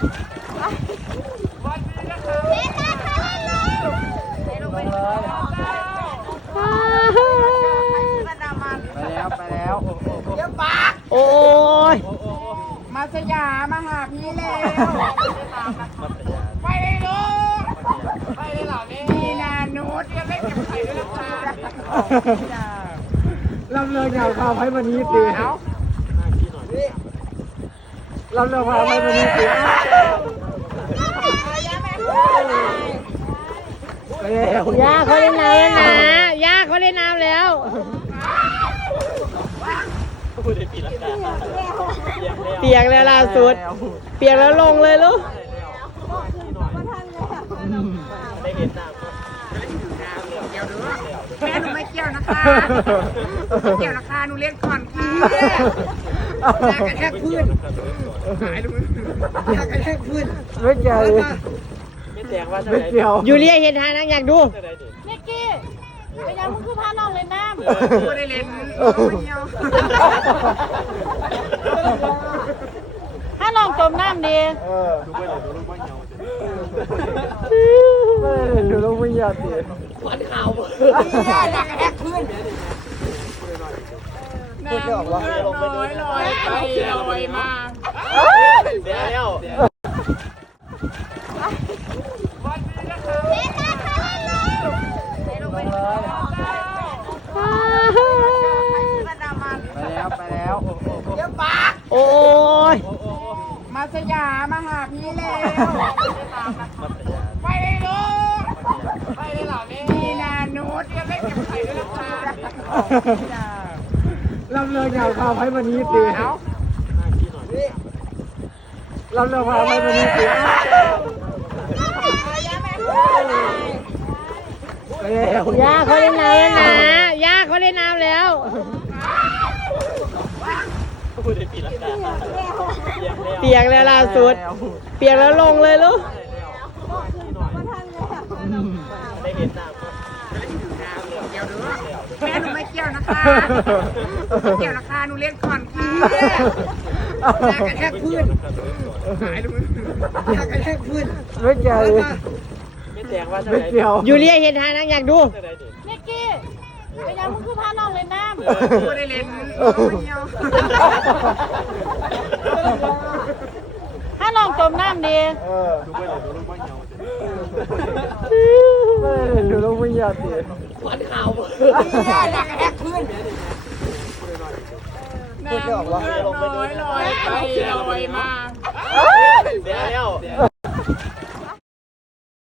โอ้ยมาสยามาหาพี่แล้วไปเลยโน้ไปเลยเหรอนี่นาโน้ตยังไม่เก็บไข่ด้วยลูกค้าลำเลยเหงาเขาให้วันนี้ตีเขาเราเราพาไปดูเสียงย่าเขาเล่นน้ำนะย่าเขาเล่นน้ำแล้ว เปียกแล้วล่าสุดเปียกแล้วลงเลยลูกแม่หนูไม่เกี่ยวนะคะ เกี่ยวนะคะหนูเล่นก่อนค่ะแค่พื้นหายแล้วพื้นไม่เจอไม่แจกว่าไม่เกี่ยวยูเรียเห็นทางนังอยากดูเมกี้พยายางมึงคือพาน้องเลยน้ำตัวได้เล่นถ้าน้องจมน้ำดีเออดูลงไม่ยากดีวันข่าวเฮียอยากกแค่พื้นนางเลือดน้อยลอยเดียวไปมาเดี๋ยวโอ้ยมาสยามาหาพี่แล้วไปเลยโน้ไปเลยหล่อนี่นานุชยังไม่เก็บไข่ด้วยลูกค้าลำเรือยาวพาไปวันนี้ตีเราลำเรือพาวไปวันนี้ตีสาย่าเขาเล่นน้ำแล้วนะย่าเขาเล่นน้ำแล้ว เปียกแล้วล่าสุด เปียกแล้วลงเลยลูกเกี่ยวราคาหนูเล่นคอนคีแค่แค่พื้นหายแล้วแค่พื้นไม่เกี่ไม่แจกว่าจะไหนียวยูเรียเห็นทางนังอยากดูเมกี้พยายามึงคือพานอนเลยน้ำไม่ได้เล่นพานอนจมน้ำดียาเสียมันข่าวเฮ้ยแรกขึ้นน้ำเงินลอยลอยไปลอยมาเดีว